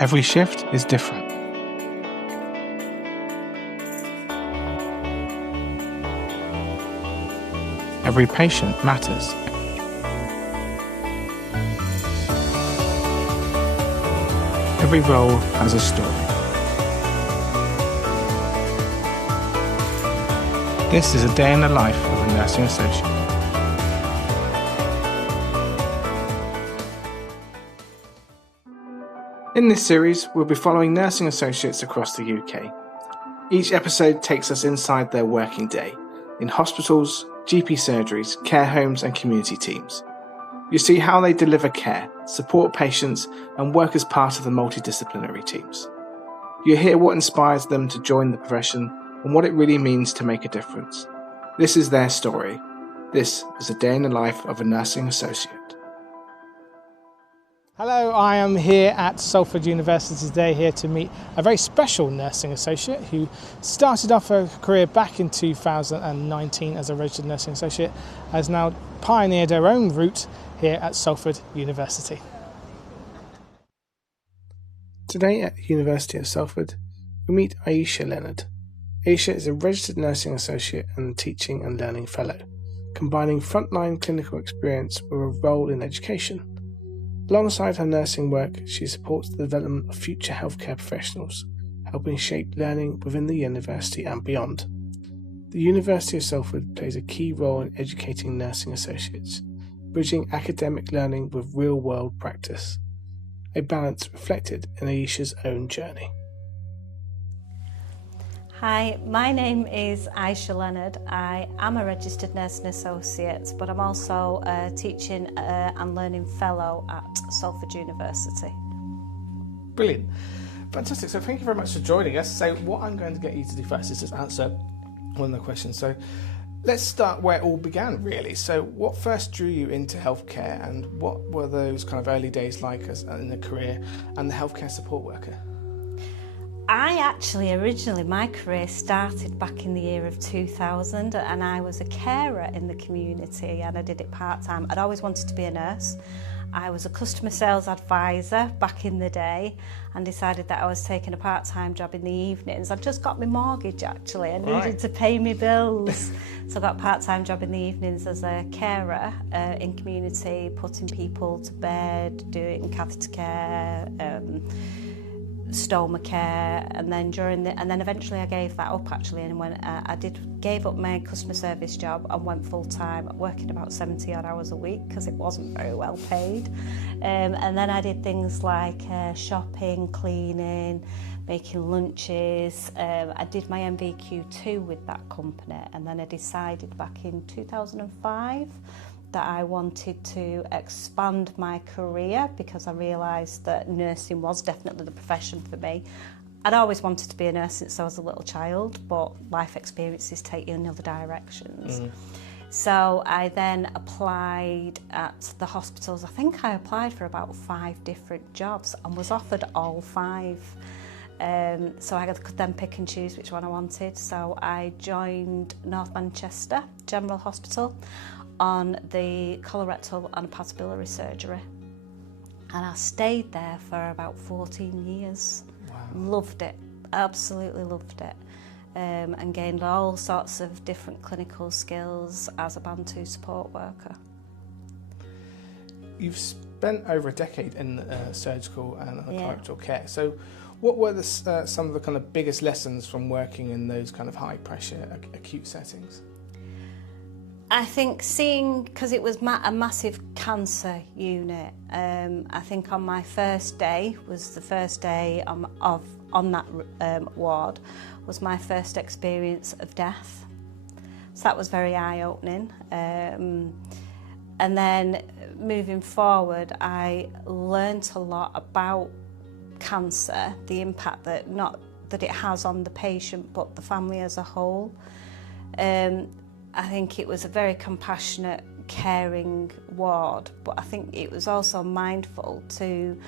Every shift is different. Every patient matters. Every role has a story. This is a day in the life of a nursing associate. In this series, we'll be following nursing associates across the UK. Each episode takes us inside their working day, in hospitals, GP surgeries, care homes and community teams. You see how they deliver care, support patients and work as part of the multidisciplinary teams. You hear what inspires them to join the profession and what it really means to make a difference. This is their story. This is a day in the life of a nursing associate. Hello, I am here at Salford University today, here to meet a very special nursing associate who started off her career back in 2019 as a registered nursing associate, has now pioneered her own route here at Salford University. Today at the University of Salford, we meet Ayesha Leonard. Ayesha is a registered nursing associate and teaching and learning fellow, combining frontline clinical experience with a role in education. Alongside her nursing work, she supports the development of future healthcare professionals, helping shape learning within the university and beyond. The University of Salford plays a key role in educating nursing associates, bridging academic learning with real-world practice, a balance reflected in Ayesha's own journey. Hi, my name is Ayesha Leonard. I am a registered nursing associate, but I'm also a teaching and learning fellow at Salford University. Brilliant. Fantastic. So thank you very much for joining us. So what I'm going to get you to do first is just answer one of the questions. So let's start where it all began, really. So what first drew you into healthcare and what were those kind of early days like as in a career and the healthcare support worker? My career started back in the year of 2000 and I was a carer in the community and I did it part-time. I'd always wanted to be a nurse. I was a customer sales advisor back in the day and decided that I was taking a part-time job in the evenings. I'd just got my mortgage actually. I needed to pay my bills. So I got a part-time job in the evenings as a carer in community, putting people to bed, doing catheter care, stoma care, and then eventually I gave that up actually, and when gave up my customer service job and went full time, working about 70 odd hours a week because it wasn't very well paid, and then I did things like shopping, cleaning, making lunches. I did my MVQ2 with that company, and then I decided back in 2005 that I wanted to expand my career because I realised that nursing was definitely the profession for me. I'd always wanted to be a nurse since I was a little child, but life experiences take you in other directions. So I then applied at the hospitals. I think I applied for about 5 different jobs and was offered all 5. So I could then pick and choose which one I wanted. So I joined North Manchester General Hospital on the colorectal and hepatobiliary surgery, and I stayed there for about 14 years. Wow. Loved it, absolutely loved it, and gained all sorts of different clinical skills as a Band 2 support worker. You've spent over a decade in surgical and colorectal care, so what were some of the kind of biggest lessons from working in those kind of high pressure acute settings? I think because it was a massive cancer unit, I think on my first day was the first day on that ward, was my first experience of death. So that was very eye-opening. And then moving forward, I learnt a lot about cancer, the impact that not that it has on the patient but the family as a whole. I think it was a very compassionate, caring ward, but I think it was also mindful to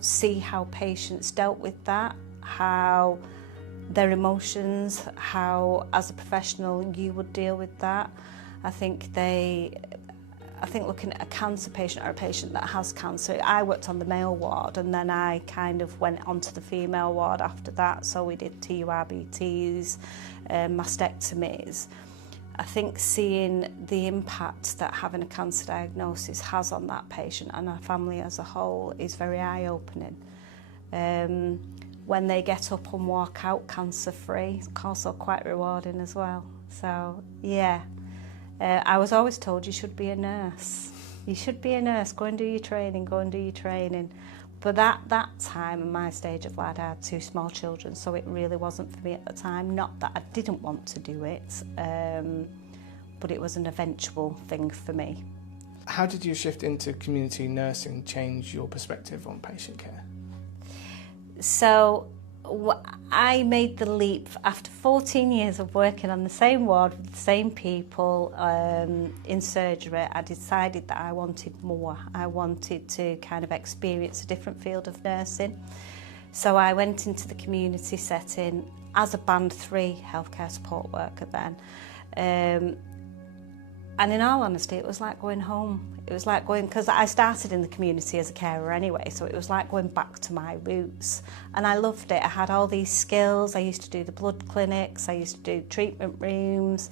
see how patients dealt with that, how their emotions, how as a professional you would deal with that. I think I think looking at a cancer patient or a patient that has cancer, I worked on the male ward and then I kind of went onto the female ward after that. So we did TURBTs, mastectomies. I think seeing the impact that having a cancer diagnosis has on that patient and our family as a whole is very eye-opening. When they get up and walk out cancer-free, it's also quite rewarding as well. So, yeah. I was always told you should be a nurse. You should be a nurse. Go and do your training. Go and do your training. But that time, in my stage of life, I had 2 small children, so it really wasn't for me at the time. Not that I didn't want to do it, but it was an eventual thing for me. How did your shift into community nursing change your perspective on patient care? So I made the leap after 14 years of working on the same ward with the same people in surgery. I decided that I wanted more. I wanted to kind of experience a different field of nursing. So I went into the community setting as a band 3 healthcare support worker then. And in all honesty, it was like going home. It was like going, because I started in the community as a carer anyway, so it was like going back to my roots. And I loved it. I had all these skills. I used to do the blood clinics. I used to do treatment rooms.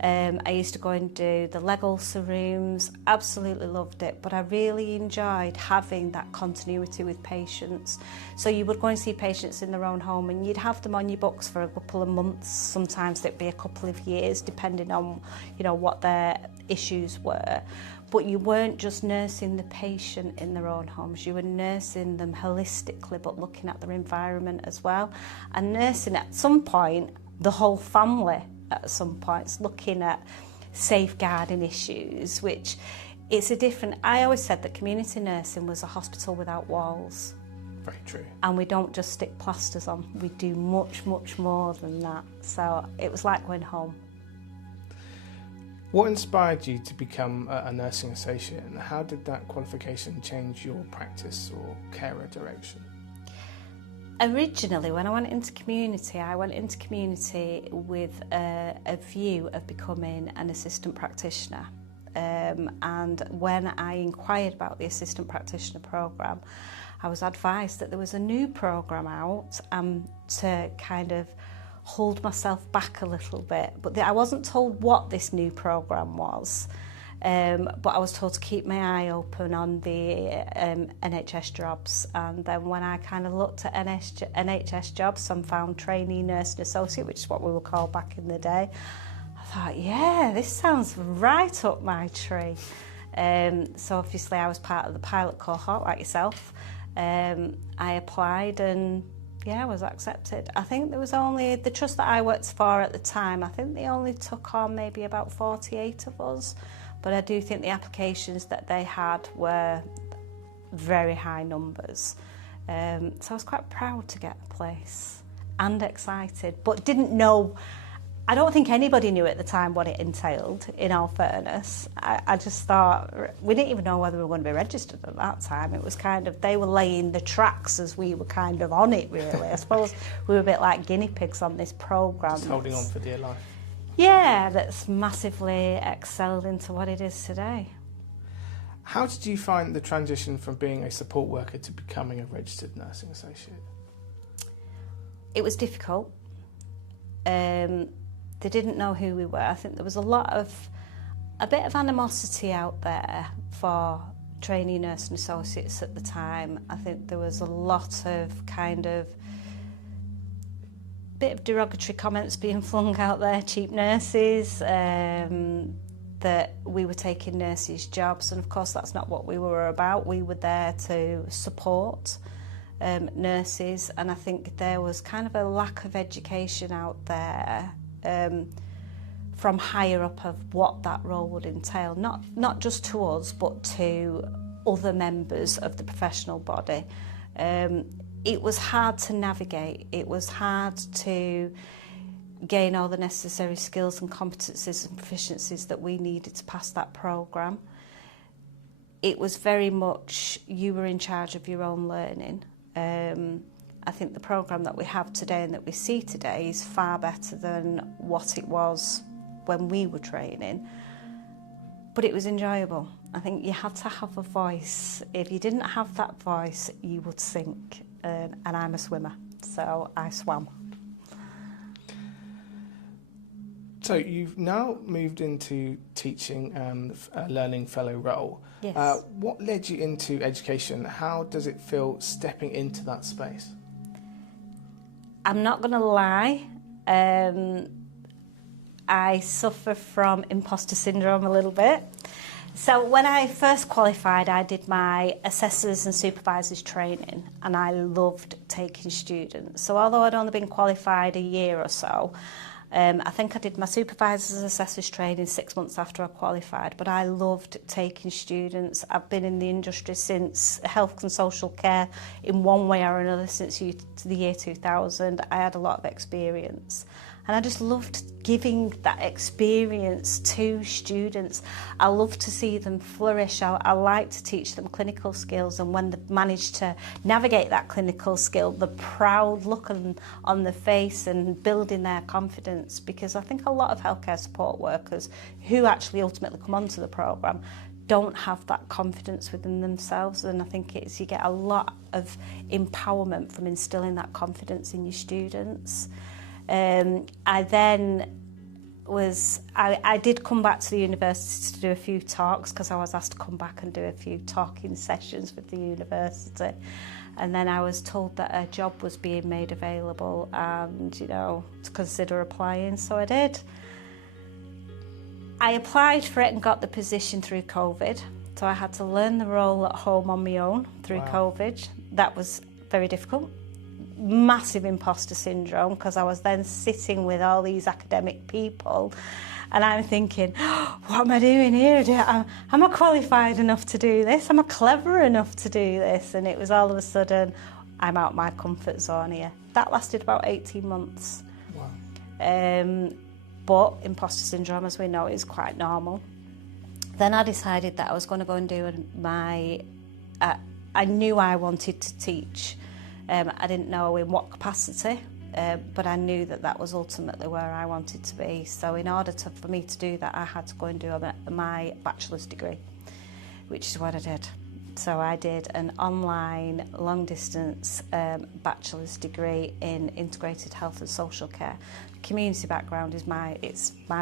I used to go and do the leg ulcer rooms. Absolutely loved it. But I really enjoyed having that continuity with patients. So you would go and see patients in their own home and you'd have them on your books for a couple of months. Sometimes it'd be a couple of years, depending on, what their issues were. But you weren't just nursing the patient in their own homes, you were nursing them holistically, but looking at their environment as well. And nursing at some point, the whole family at some points, looking at safeguarding issues, which it's a different... I always said that community nursing was a hospital without walls. Very true. And we don't just stick plasters on, we do much, much more than that. So it was like going home. What inspired you to become a nursing associate, and how did that qualification change your practice or carer direction? Originally, when I went into community with a view of becoming an assistant practitioner. And when I inquired about the assistant practitioner programme, I was advised that there was a new programme out to kind of hold myself back a little bit. But I wasn't told what this new programme was. But I was told to keep my eye open on the NHS jobs. And then when I kind of looked at NHS jobs and found trainee nurse and associate, which is what we were called back in the day, I thought, yeah, this sounds right up my tree. So obviously I was part of the pilot cohort, like yourself. I applied and I was accepted. I think there was only the trust that I worked for at the time, I think they only took on maybe about 48 of us. But I do think the applications that they had were very high numbers. So I was quite proud to get a place and excited, but didn't know... I don't think anybody knew at the time what it entailed, in all fairness. I just thought... We didn't even know whether we were going to be registered at that time. It was kind of... They were laying the tracks as we were kind of on it, really. I suppose we were a bit like guinea pigs on this programme. Just holding on for dear life. Yeah, that's massively excelled into what it is today. How did you find the transition from being a support worker to becoming a registered nursing associate? It was difficult. They didn't know who we were. I think there was a bit of animosity out there for trainee nurse and associates at the time. I think there was a lot of kind of bit of derogatory comments being flung out there, cheap nurses, that we were taking nurses' jobs, and of course that's not what we were about. We were there to support nurses, and I think there was kind of a lack of education out there from higher up of what that role would entail, not just to us but to other members of the professional body. It was hard to navigate. It was hard to gain all the necessary skills and competencies and proficiencies that we needed to pass that programme. It was very much you were in charge of your own learning. I think the programme that we have today and that we see today is far better than what it was when we were training. but it was enjoyable. I think you had to have a voice. If you didn't have that voice, you would sink. And I'm a swimmer, so I swam. So you've now moved into teaching and a learning fellow role. Yes. What led you into education? How does it feel stepping into that space? I'm not going to lie. I suffer from imposter syndrome a little bit. So when I first qualified, I did my assessors and supervisors training, and I loved taking students. So although I'd only been qualified a year or so, I think I did my supervisors and assessors training 6 months after I qualified, but I loved taking students. I've been in the industry since health and social care in one way or another since the year 2000. I had a lot of experience. And I just loved giving that experience to students. I love to see them flourish. I like to teach them clinical skills, and when they've managed to navigate that clinical skill, the proud look on their face and building their confidence, because I think a lot of healthcare support workers who actually ultimately come onto the programme don't have that confidence within themselves, and I think you get a lot of empowerment from instilling that confidence in your students. I did come back to the university to do a few talks, because I was asked to come back and do a few talking sessions with the university, and then I was told that a job was being made available and, to consider applying, so I did. I applied for it and got the position through COVID, so I had to learn the role at home on my own through COVID. That was very difficult. Massive imposter syndrome, because I was then sitting with all these academic people and I'm thinking, what am I doing here? Am I qualified enough to do this? Am I clever enough to do this? And it was all of a sudden, I'm out my comfort zone here. That lasted about 18 months. Wow. But imposter syndrome, as we know, is quite normal. Then I decided that I was going to go and do I knew I wanted to teach. I didn't know in what capacity, but I knew that was ultimately where I wanted to be. So in order for me to do that, I had to go and do my bachelor's degree, which is what I did. So I did an online, long-distance bachelor's degree in integrated health and social care. Community background is my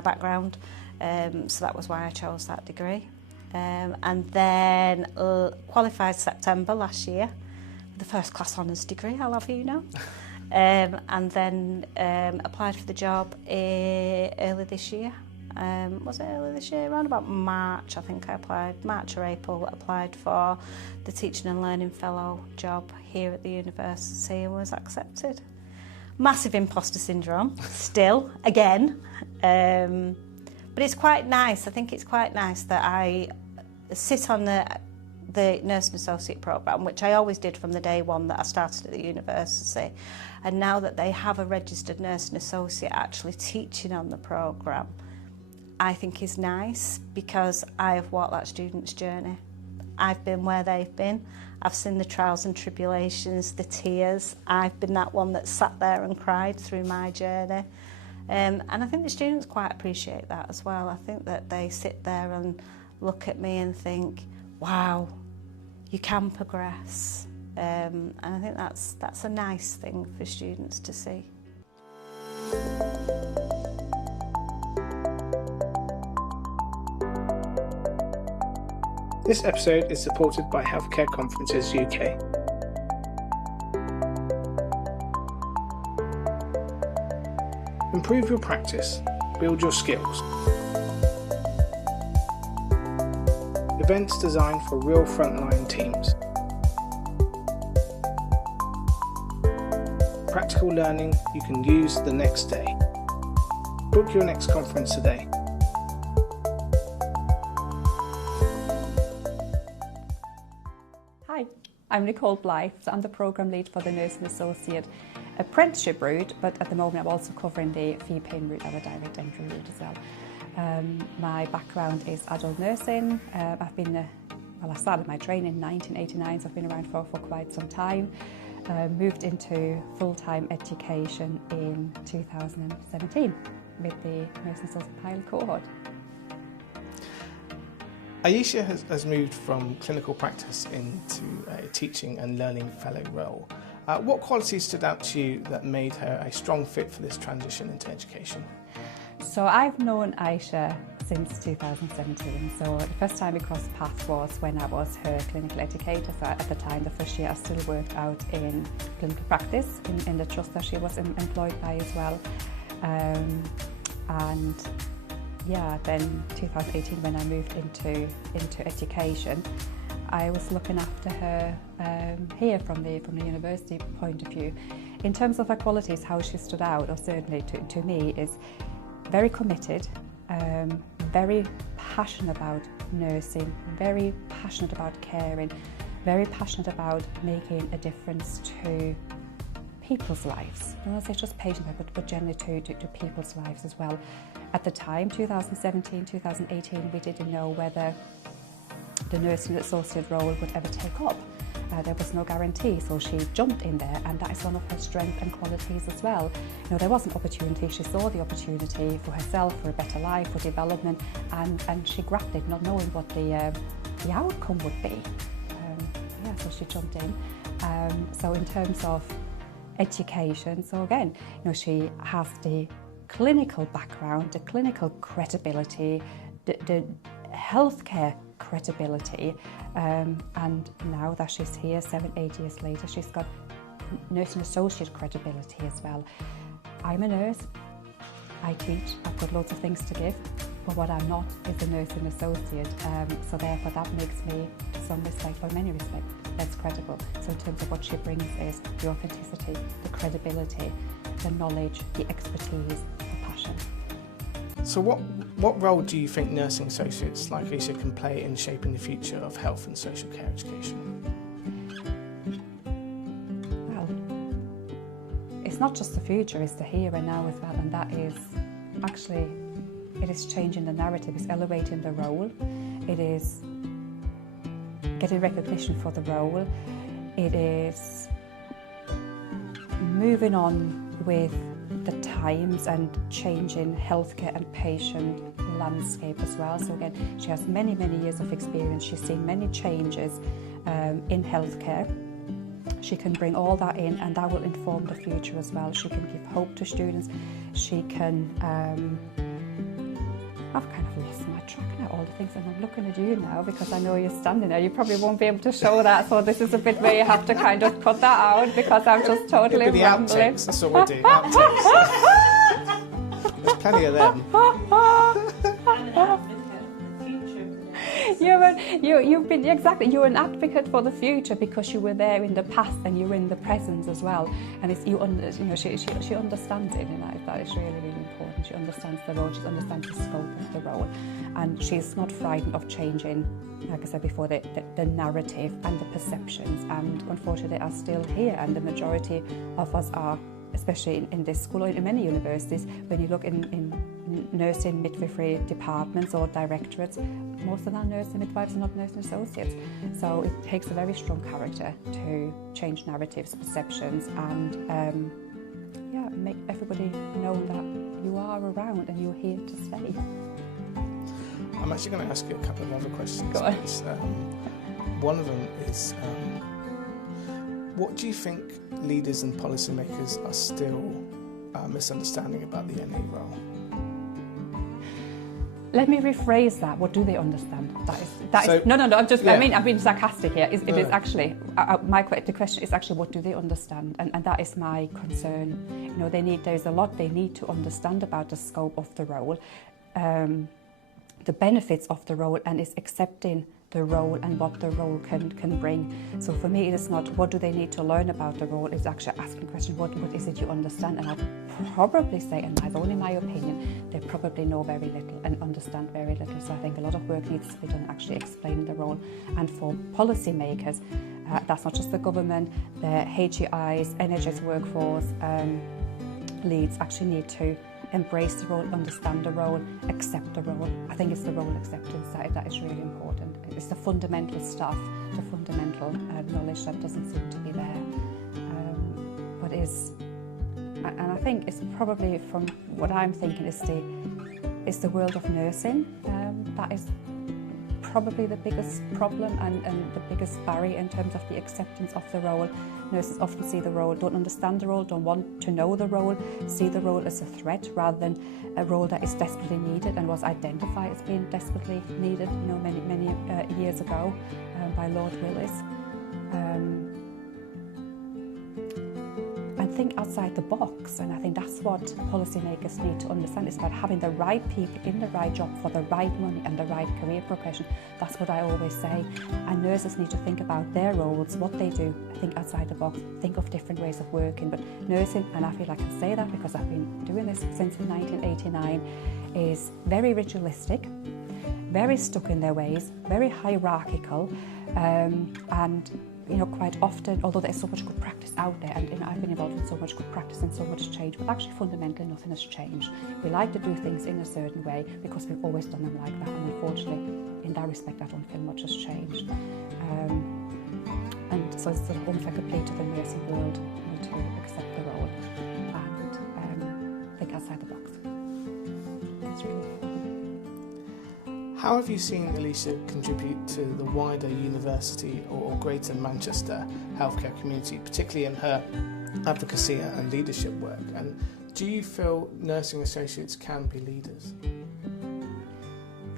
background, so that was why I chose that degree. And then qualified September last year, the first class honours degree, I'll have you know. And then applied for the job early this year. Was it early this year? Around about March, I think I applied. March or April, applied for the Teaching and Learning Fellow job here at the university and was accepted. Massive imposter syndrome, still, again. But it's quite nice. I think it's quite nice that I sit on the Nursing Associate programme, which I always did from the day one that I started at the university. And now that they have a registered Nursing Associate actually teaching on the programme, I think is nice, because I have walked that student's journey. I've been where they've been. I've seen the trials and tribulations, the tears. I've been that one that sat there and cried through my journey. And I think the students quite appreciate that as well. I think that they sit there and look at me and think, wow, you can progress. And I think that's a nice thing for students to see. This episode is supported by Healthcare Conferences UK. Improve your practice, build your skills. Events designed for real frontline teams. Practical learning you can use the next day. Book your next conference today. Hi, I'm Nicole Blythe. I'm the Programme Lead for the Nursing Associate Apprenticeship route, but at the moment I'm also covering the fee paying route, our direct entry route as well. My background is adult nursing. I started my training in 1989, so I've been around for quite some time. Moved into full-time education in 2017 with the Nursing Associate Pilot cohort. Ayesha has moved from clinical practice into a teaching and learning fellow role. What qualities stood out to you that made her a strong fit for this transition into education? So I've known Ayesha since 2017. So the first time we crossed paths was when I was her clinical educator. So at the time, the first year, I still worked out in clinical practice in the trust that she was employed by as well. And yeah, then 2018 when I moved into education, I was looking after her here from the university point of view. In terms of her qualities, how she stood out, or certainly to me, is very committed, very passionate about nursing, very passionate about caring, very passionate about making a difference to people's lives. I don't want to say just patients, but generally to people's lives as well. At the time, 2017, 2018, we didn't know whether the nursing associate role would ever take up. There was no guarantee, so she jumped in there, and that is one of her strengths and qualities as well. You know, there was an opportunity, she saw the opportunity for herself, for a better life, for development, and she grabbed it, not knowing what the outcome would be. Yeah, so she jumped in. So in terms of education, so again, you know, she has the clinical background, the clinical credibility, the healthcare credibility, and now that she's here 7-8 years later, she's got nursing associate credibility as well. I'm a nurse, I teach, I've got loads of things to give, but what I'm not is a nursing associate, so therefore that makes me, to some respect, or many respects, less credible. So in terms of what she brings is the authenticity, the credibility, the knowledge, the expertise, the passion. So what role do you think nursing associates like Ayesha can play in shaping the future of health and social care education? Well, it's not just the future, it's the here and now as well, and that is actually, it is changing the narrative, it's elevating the role, it is getting recognition for the role, it is moving on with the times and changing healthcare and patient landscape as well. So again, she has many years of experience. She's seen many changes in healthcare. She can bring all that in, and that will inform the future as well. She can give hope to students. She can I've kind of lost my track now, all the things, and I'm looking at you now because I know you're standing there. You probably won't be able to show that, so this is a bit where you have to kind of cut that out because I'm just totally the rambling. Outtakes, that's what we do, outtakes. There's plenty of them. You've been exactly. You're an advocate for the future because you were there in the past and you're in the present as well. And it's she understands it, and that is really important. She understands the role. She understands the scope of the role, and she's not frightened of changing. Like I said before, the narrative and the perceptions, and unfortunately are still here. And the majority of us are, especially in this school or in many universities, when you look in nursing midwifery departments or directorates, most of our nursing midwives are not nursing associates. So it takes a very strong character to change narratives, perceptions, and make everybody know that you are around and you're here to stay. I'm actually going to ask you a couple of other questions. Go on. One of them is, what do you think leaders and policymakers are still misunderstanding about the NA role? Let me rephrase that. What do they understand? So, no. I'm just. Yeah. I'm being sarcastic here. It is actually the question is actually what do they understand, and that is my concern. You know, there's a lot they need to understand about the scope of the role, the benefits of the role, and is accepting the role and what the role can bring. So for me, it is not what do they need to learn about the role, it's actually asking the question, what is it you understand? And I'd probably say, and that's only my opinion, they probably know very little and understand very little. So I think a lot of work needs to be done actually explaining the role. And for policymakers, that's not just the government, the HEIs, NHS workforce leads actually need to embrace the role, understand the role, accept the role. I think it's the role acceptance that is really important. It's the fundamental stuff, the fundamental knowledge that doesn't seem to be there. But and I think it's probably, from what I'm thinking, is the world of nursing that is probably the biggest problem and the biggest barrier in terms of the acceptance of the role. Nurses often see the role, don't understand the role, don't want to know the role, see the role as a threat rather than a role that is desperately needed and was identified as being desperately needed, many years ago by Lord Willis. And think outside the box, and I think that's what policymakers need to understand. It's about having the right people in the right job for the right money and the right career progression. That's what I always say. And nurses need to think about their roles, what they do, think outside the box, think of different ways of working. But nursing, and I feel I can say that because I've been doing this since 1989, is very ritualistic, very stuck in their ways, very hierarchical, and quite often, although there's so much good practice out there, and I've been involved in so much good practice and so much change, but actually fundamentally nothing has changed. We like to do things in a certain way because we've always done them like that, and unfortunately, in that respect, I don't feel much has changed. And so it's sort of unfair complete to the nursing world to accept the role and think outside the box. It's really important. How have you seen Ayesha contribute to the wider university or Greater Manchester healthcare community, particularly in her advocacy and leadership work? And do you feel nursing associates can be leaders?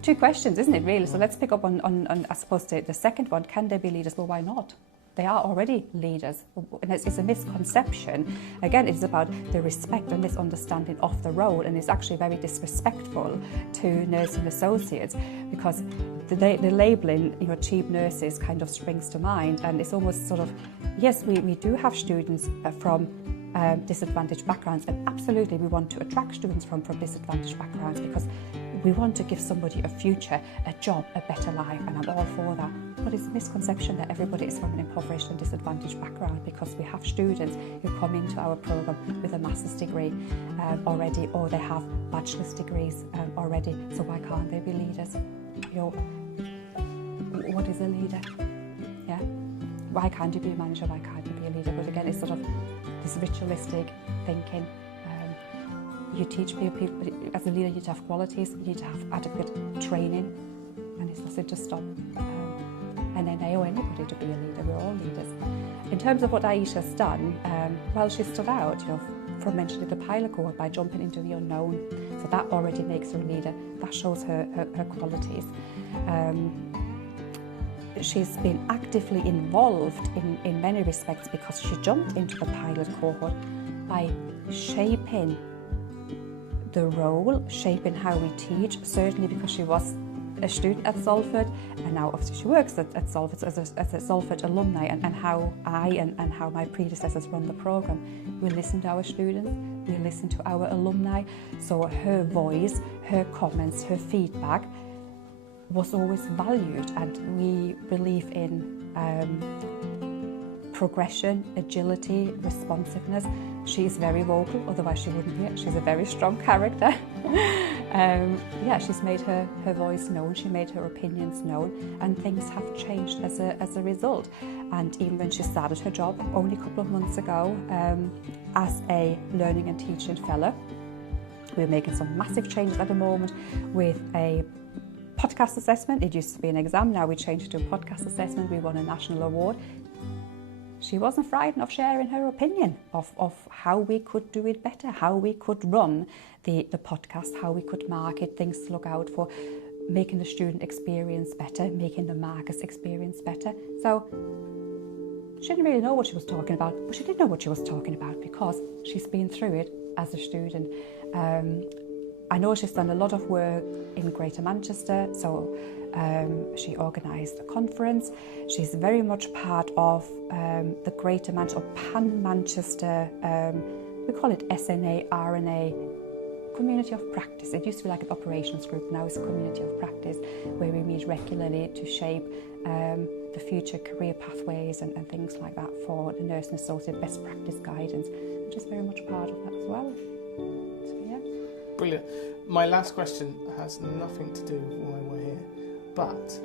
Two questions, isn't it, really? So let's pick up on I suppose, the second one. Can they be leaders? Well, why not? They are already leaders, and it's a misconception. Again, it's about the respect and misunderstanding of the role, and it's actually very disrespectful to nursing associates because the labelling, cheap nurses kind of springs to mind, and it's almost sort of, yes, we do have students from disadvantaged backgrounds, and absolutely we want to attract students from disadvantaged backgrounds because we want to give somebody a future, a job, a better life, and I'm all for that. But it's a misconception that everybody is from an impoverished and disadvantaged background, because we have students who come into our programme with a master's degree already, or they have bachelor's degrees already. So why can't they be leaders? What is a leader? Yeah. Why can't you be a manager? Why can't you be a leader? But again, it's sort of this ritualistic thinking. You teach people, as a leader, you need to have qualities, you need to have adequate training, and it's nothing to stop and enable anybody to be a leader. We're all leaders. In terms of what Ayesha's done, well, she stood out, from mentioning the pilot cohort by jumping into the unknown. So that already makes her a leader. That shows her qualities. She's been actively involved in many respects because she jumped into the pilot cohort by shaping the role, shaping how we teach, certainly because she was a student at Salford, and now obviously she works at Salford as a Salford alumni, and how I and how my predecessors run the programme. We listen to our students, we listen to our alumni, so her voice, her comments, her feedback was always valued, and we believe in progression, agility, responsiveness. She is very vocal, otherwise she wouldn't be it. She's a very strong character. She's made her voice known, she made her opinions known, and things have changed as a result. And even when she started her job only a couple of months ago as a learning and teaching fellow, we're making some massive changes at the moment with a podcast assessment. It used to be an exam, now we changed it to a podcast assessment. We won a national award. She wasn't frightened of sharing her opinion of how we could do it better, how we could run the podcast, how we could market, things to look out for, making the student experience better, making the markers experience better. So she didn't really know what she was talking about, but she did know what she was talking about because she's been through it as a student. I know she's done a lot of work in Greater Manchester, so she organised a conference. She's very much part of the Greater Manchester, or Pan-Manchester, we call it SNA, RNA, Community of Practice. It used to be like an operations group, now it's a Community of Practice, where we meet regularly to shape the future career pathways and things like that for the nursing associate, best practice guidance. I'm just very much part of that as well. So, yeah. Brilliant. My last question has nothing to do with why we're here, but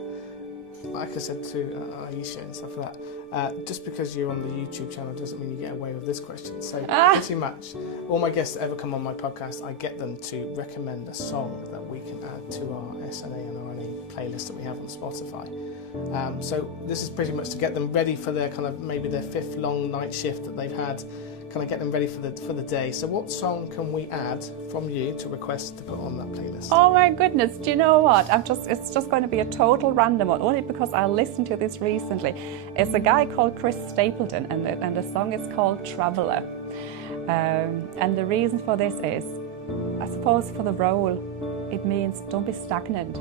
like I said to Ayesha and stuff like that, just because you're on the YouTube channel doesn't mean you get away with this question. So pretty much all my guests that ever come on my podcast, I get them to recommend a song that we can add to our SNA and RNA playlist that we have on Spotify. So this is pretty much to get them ready for their kind of maybe their 5th long night shift that they've had, kind of get them ready for the day. So what song can we add from you to request to put on that playlist? Oh my goodness, do you know what? It's just going to be a total random one, only because I listened to this recently. It's a guy called Chris Stapleton, and the song is called Traveller. And the reason for this is, I suppose for the role, it means don't be stagnant,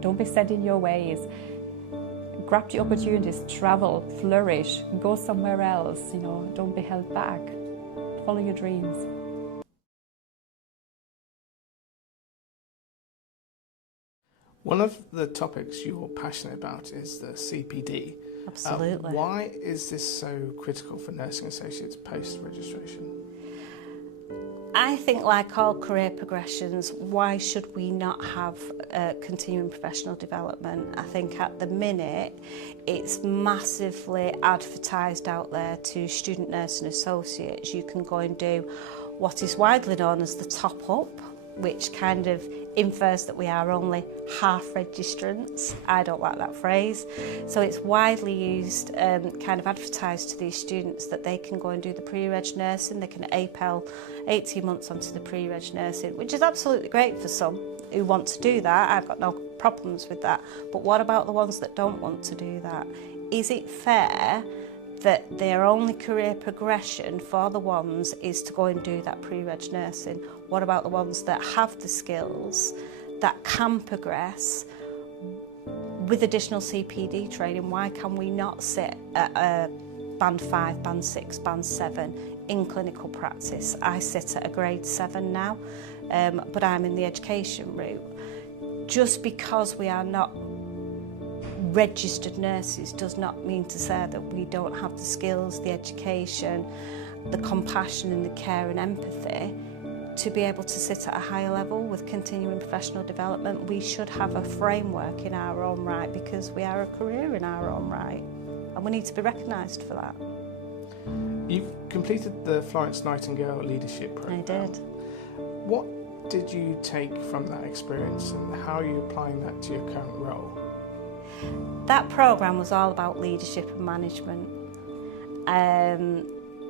don't be set in your ways. Grab the opportunities, travel, flourish, go somewhere else, don't be held back. Follow your dreams. One of the topics you're passionate about is the CPD. Absolutely. Why is this so critical for nursing associates post-registration? I think, like all career progressions, why should we not have continuing professional development? I think at the minute it's massively advertised out there to student nursing associates. You can go and do what is widely known as the top up, which kind of infers that we are only half registrants. I don't like that phrase. So it's widely used, kind of advertised to these students that they can go and do the pre-reg nursing. They can APEL 18 months onto the pre-reg nursing, which is absolutely great for some who want to do that. I've got no problems with that. But what about the ones that don't want to do that? Is it fair that their only career progression for the ones is to go and do that pre-reg nursing? What about the ones that have the skills, that can progress with additional CPD training? Why can we not sit at a band 5, band 6, band 7 in clinical practice? I sit at a grade 7 now, but I'm in the education route. Just because we are not registered nurses does not mean to say that we don't have the skills, the education, the compassion and the care and empathy to be able to sit at a higher level with continuing professional development. We should have a framework in our own right, because we are a career in our own right, and we need to be recognised for that. You've completed the Florence Nightingale Leadership Programme. I did. What did you take from that experience, and how are you applying that to your current role? That programme was all about leadership and management,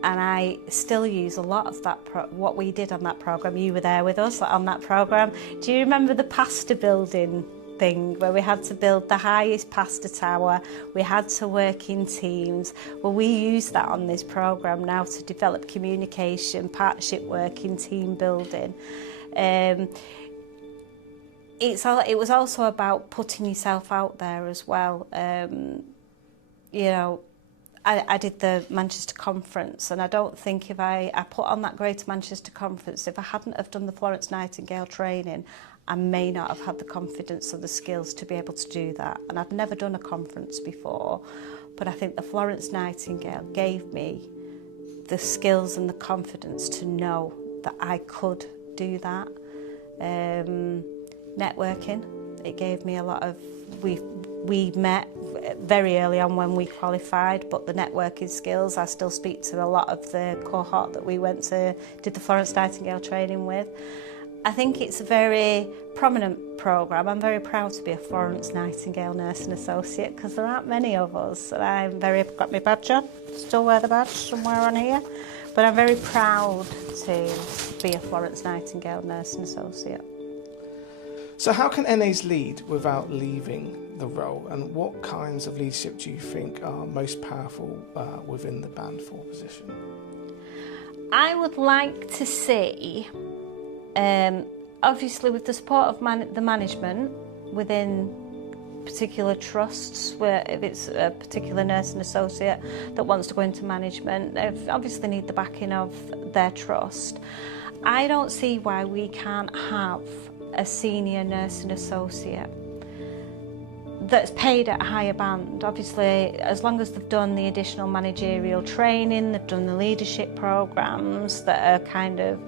and I still use a lot of that. What we did on that programme, you were there with us on that programme. Do you remember the pasta building thing where we had to build the highest pasta tower? We had to work in teams. Well, we use that on this programme now to develop communication, partnership working, team building. It was also about putting yourself out there as well. I did the Manchester conference, and I don't think if I put on that Greater Manchester conference, if I hadn't have done the Florence Nightingale training, I may not have had the confidence or the skills to be able to do that. And I've never done a conference before, but I think the Florence Nightingale gave me the skills and the confidence to know that I could do that. Networking, it gave me a lot of, we met very early on when we qualified, but the networking skills, I still speak to a lot of the cohort that we did the Florence Nightingale training with. I think it's a very prominent programme. I'm very proud to be a Florence Nightingale Nursing Associate, because there aren't many of us. I've got my badge on, still wear the badge somewhere on here, but I'm very proud to be a Florence Nightingale Nursing Associate. So how can NAs lead without leaving the role, and what kinds of leadership do you think are most powerful within the Band 4 position? I would like to see, obviously with the support of the management within particular trusts, where if it's a particular nursing associate that wants to go into management, they obviously need the backing of their trust. I don't see why we can't have a senior nursing associate that's paid at a higher band. Obviously, as long as they've done the additional managerial training, they've done the leadership programmes that are kind of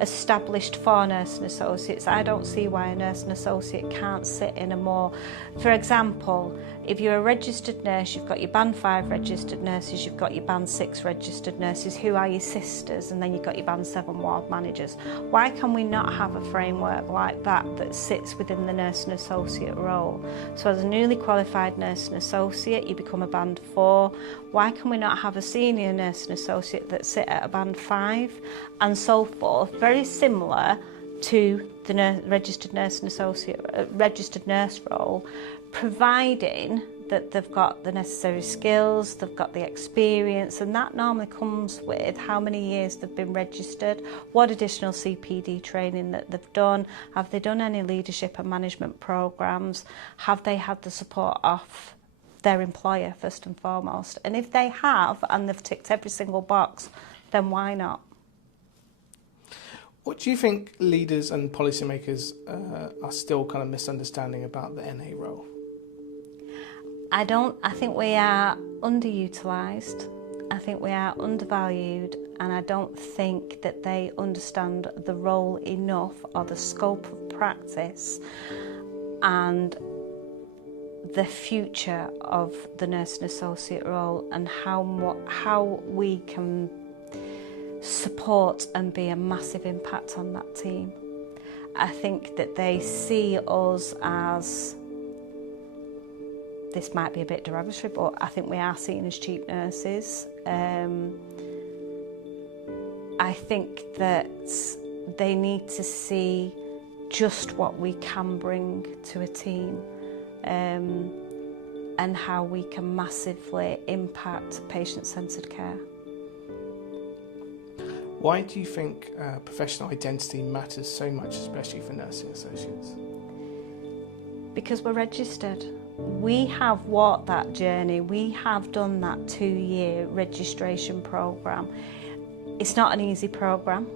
established for nursing associates. I don't see why a nursing associate can't sit in a more, for example, if you're a registered nurse, you've got your band 5 registered nurses, you've got your band 6 registered nurses who are your sisters, and then you've got your band 7 ward managers. Why can we not have a framework like that that sits within the nursing associate role? So as a newly qualified nursing associate, you become a band 4. Why can we not have a senior nursing associate that sit at a band 5 and so forth? Very similar to the registered nursing associate, registered nurse role, providing that they've got the necessary skills, they've got the experience, and that normally comes with how many years they've been registered, what additional CPD training that they've done, have they done any leadership and management programs, have they had the support of their employer first and foremost. And if they have, and they've ticked every single box, then why not? What do you think leaders and policymakers are still kind of misunderstanding about the NA role? I think we are underutilised. I think we are undervalued, and I don't think that they understand the role enough or the scope of practice and the future of the nursing associate role, and how we can support and be a massive impact on that team. I think that they see us as, this might be a bit derogatory, but I think we are seen as cheap nurses. I think that they need to see just what we can bring to a team, and how we can massively impact patient-centred care. Why do you think professional identity matters so much, especially for nursing associates? Because we're registered. We have walked that journey. We have done that 2-year registration programme. It's not an easy programme.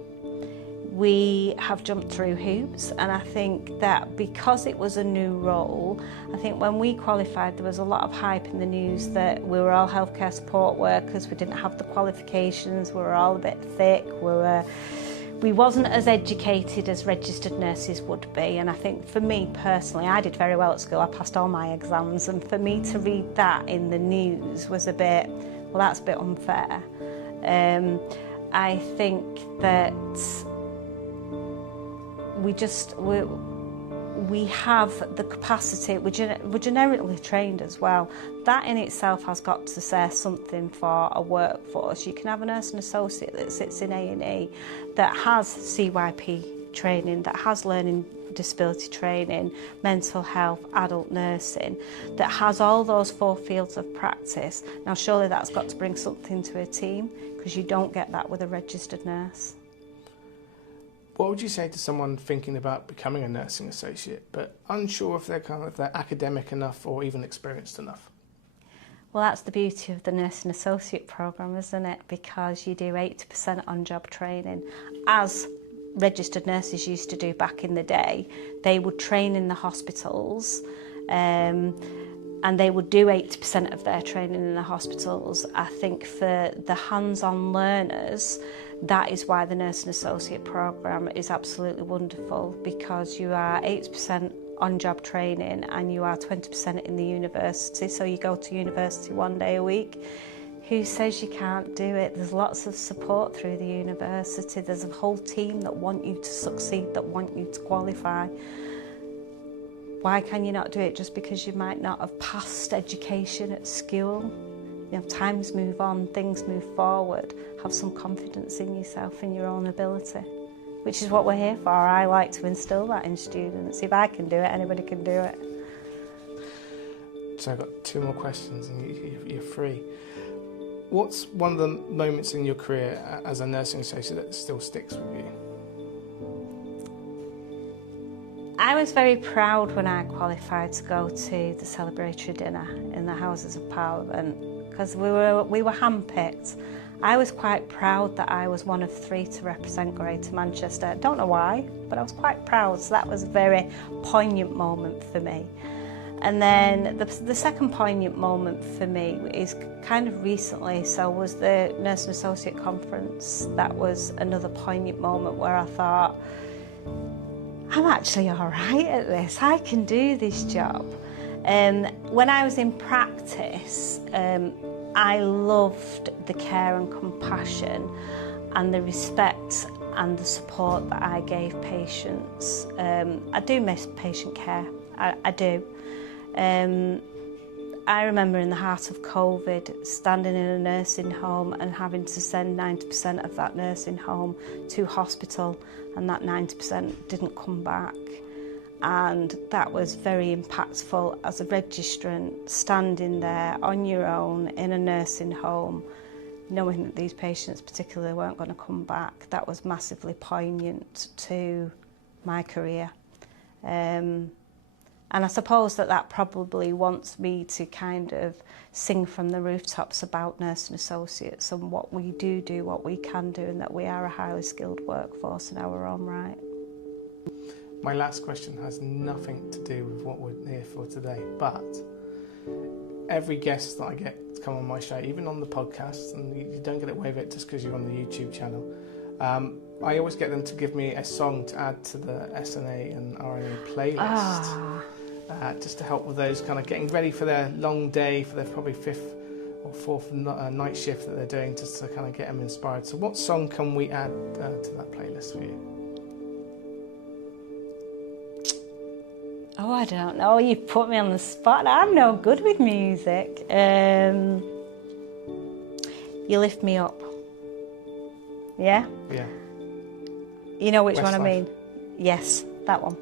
We have jumped through hoops, and I think that because it was a new role, I think when we qualified there was a lot of hype in the news that we were all healthcare support workers, we didn't have the qualifications, we were all a bit thick, we wasn't as educated as registered nurses would be. And I think for me personally, I did very well at school, I passed all my exams, and for me to read that in the news was a bit, well, that's a bit unfair. I think that we have the capacity, we're generically trained as well. That in itself has got to say something for a workforce. You can have a nursing associate that sits in A&E that has CYP training, that has learning disability training, mental health, adult nursing, that has all those 4 fields of practice. Now surely that's got to bring something to a team, because you don't get that with a registered nurse. What would you say to someone thinking about becoming a nursing associate but unsure if they're academic enough or even experienced enough? Well, that's the beauty of the nursing associate programme, isn't it? Because you do 80% on-job training. As registered nurses used to do back in the day, they would train in the hospitals, and they would do 80% of their training in the hospitals. I think for the hands-on learners, that is why the nursing associate programme is absolutely wonderful, because you are 80% on-job training and you are 20% in the university. So you go to university 1 day a week. Who says you can't do it? There's lots of support through the university. There's a whole team that want you to succeed, that want you to qualify. Why can you not do it just because you might not have passed education at school? You know, times move on, things move forward. Have some confidence in yourself, in your own ability, which is what we're here for. I like to instil that in students. If I can do it, anybody can do it. So I've got 2 more questions and you're free. What's one of the moments in your career as a nursing associate that still sticks with you? I was very proud when I qualified to go to the celebratory dinner in the Houses of Parliament, because we were handpicked. I was quite proud that I was one of 3 to represent Greater Manchester. I don't know why, but I was quite proud, so that was a very poignant moment for me. And then the second poignant moment for me is kind of recently, so was the Nursing Associate Conference. That was another poignant moment where I thought, I'm actually all right at this, I can do this job. When I was in practice, I loved the care and compassion and the respect and the support that I gave patients. I do miss patient care, I do. I remember in the heart of COVID standing in a nursing home and having to send 90% of that nursing home to hospital, and that 90% didn't come back. And that was very impactful as a registrant, standing there on your own in a nursing home, knowing that these patients particularly weren't going to come back. That was massively poignant to my career. And I suppose that probably wants me to kind of sing from the rooftops about nursing associates and what we do, what we can do, and that we are a highly skilled workforce in our own right. My last question has nothing to do with what we're here for today, but every guest that I get to come on my show, even on the podcast, and you don't get away with it just because you're on the YouTube channel, I always get them to give me a song to add to the SNA and RNA playlist. Just to help with those kind of getting ready for their long day, for their probably 5th or 4th night shift that they're doing, just to kind of get them inspired. So what song can we add to that playlist for you? Oh, I don't know. You put me on the spot. I'm no good with music. You Lift Me Up. Yeah? Yeah. You know which Westlife. one I mean? Yes, that one.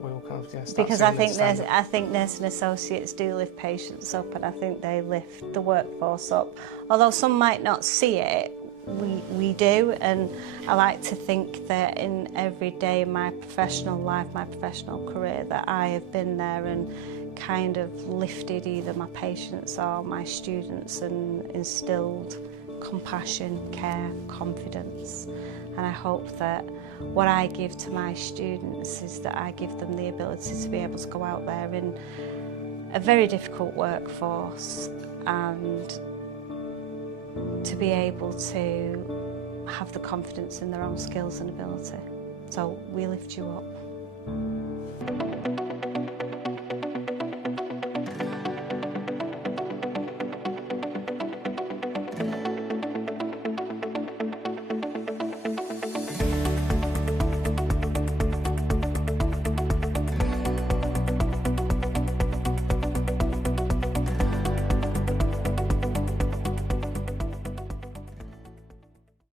We'll kind of, because I think nursing associates do lift patients up, and I think they lift the workforce up. Although some might not see it, we do, and I like to think that in every day of my professional life, my professional career, that I have been there and kind of lifted either my patients or my students and instilled compassion, care, confidence. And I hope that what I give to my students is that I give them the ability to be able to go out there in a very difficult workforce and to be able to have the confidence in their own skills and ability. So we lift you up.